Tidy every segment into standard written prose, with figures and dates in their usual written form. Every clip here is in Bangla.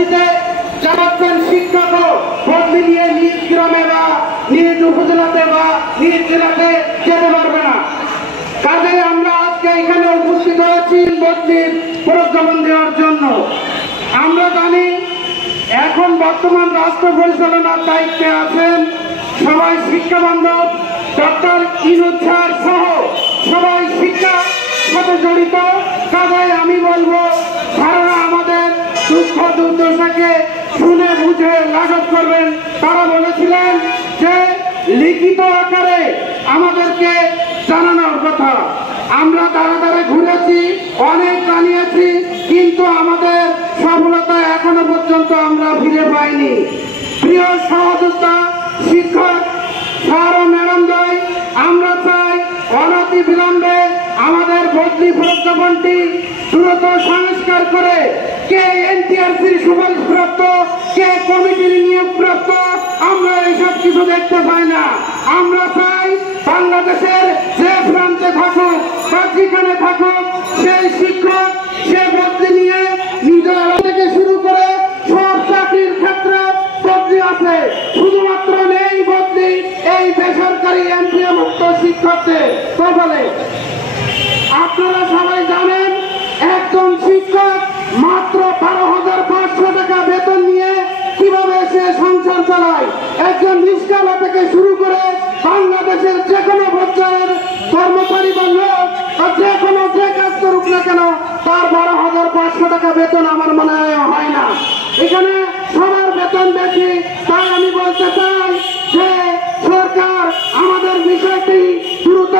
অতীতে জানাচ্ছেন শিক্ষক বদলি নিয়ে নিজ গ্রামে বা নিজ উপজেলাতে বা নিজ জেলাতে যেতে পারবে না। কাজে আমরা আজকে এখানে উপস্থিত হয়েছি বদলির প্রজ্ঞাপন দেওয়ার জন্য। আমরা জানি এখন বর্তমান রাষ্ট্র পরিচালনার দায়িত্বে আছেন সবাই শিক্ষা বান্ধব ডক্টর ইউনূস স্যার সহ সবাই শিক্ষার সাথে জড়িত। কাজে আমি বলবো যারা আমাদের দুঃখ দুর্দশাকে শুনে বুঝে লাঘব করবেন, তারা বলেছিলেন যে লিখিত আকারে আমাদেরকে জানানোর কথা। আমরা দ্বারা দ্বারা ঘুরেছি, অনেক জানিয়েছি, কিন্তু আমাদের সফলতা এখনো পর্যন্ত আমরা ফিরে পাইনি। প্রিয় সহযোদ্ধা শিক্ষক স্যার ও ম্যাডামদ্বয়, আমরা চাই অনতি বিলম্বে আমাদের বদলি প্রজ্ঞাপনটি দ্রুত সংস্কার করে কে এনটিআরসির সুপারিশপ্রাপ্ত, কে কমিটির নিয়োগপ্রাপ্ত, আমরা এসব কিছু দেখতে পাই না। আমরা চাই বাংলাদেশের যে প্রান্তে থাকুক বা যেখানে থাকুক সেই শিক্ষক সে বদলি নিয়ে নিজের থেকে শুরু করে সব চাকরির ক্ষেত্রে বদলি আছে, শুধুমাত্র নেই বদলি এই বেসরকারি এমপিএ মুক্ত শিক্ষকদের কপালে। আপনারা সবাই জানেন একজন শিক্ষক মাত্র 12,500 টাকা বেতন নিয়ে কিভাবে সে সংসার চালায়। একজন রিক্সাওয়ালা থেকে শুরু করে বাংলাদেশের যে কোনো পর্যায়ের কর্মচারী বা লোক যে কোনো যে কাজ করুক না কেন তার 12,500 টাকা বেতন আমার মনে হয় না। এখানে সবার বেতন বেশি। তাই আমি বলতে চাই যে সরকার আমাদের বিষয়টি দ্রুত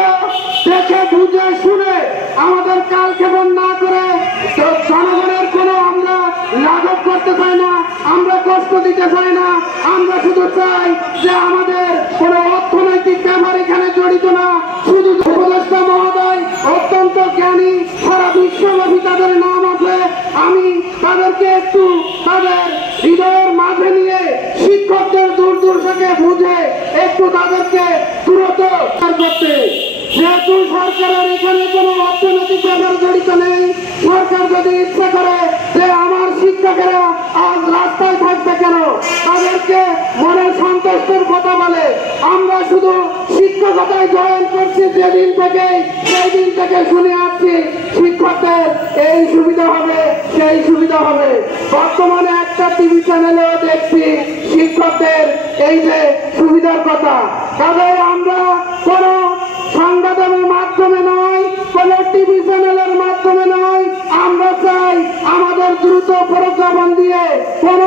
দেখে বুঝে শুনে আমাদের কালক্ষেপণ না করে জনগণের কোনো আমরা লাঘব করতে চাই না, আমরা কষ্ট দিতে চাই না। আমরা শুধু চাই যে আমাদের কোনো অর্থনৈতিক ব্যাপার এখানে জড়িত না। শুধু উপদেষ্টা মহোদয় অত্যন্ত জ্ঞানী, সারা বিশ্বব্যাপী তাদের নাম আছে। আমি তাদেরকে একটু তাদের হৃদয়ের মাঝে নিয়ে শিক্ষকদের দুর্দশাকে বুঝে একটু তাদেরকে দ্রুত করতে। যেহেতু সরকারের এখানে কোনো অর্থনৈতিক ব্যাপার জড়িত নেই, সরকার যদি ইচ্ছে করে যে আমার শিক্ষকেরা আজ রাস্তায় থাকবে কেন, তাদেরকে মনের সন্তুষ্টির কথা বলে। আমরা শুধু শিক্ষকতায় জয়েন করছি যেদিন থেকে, সেই দিন থেকে শুনে আসছি শিক্ষকদের এই সুবিধা হবে সেই সুবিধা হবে। বর্তমানে একটা টিভি চ্যানেলেও দেখছি শিক্ষকদের এই যে সুবিধার কথা। তবে আমরা কোনো সংবাদের মাধ্যমে নয়, কোন টিভি চ্যানেলের মাধ্যমে নয়, আমরা চাই আমাদের দ্রুত প্রজ্ঞাপন দিয়ে কোন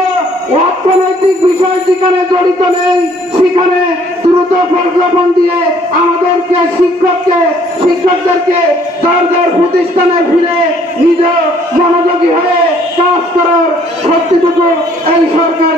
অর্থনৈতিক বিষয় যেখানে জড়িত নেই সেখানে দ্রুত প্রজ্ঞাপন দিয়ে আমাদেরকে শিক্ষকদেরকে যার যার প্রতিষ্ঠানে ফিরে নিজে মনোযোগী হয়ে কাজ করার শক্তিটুকু এই সরকার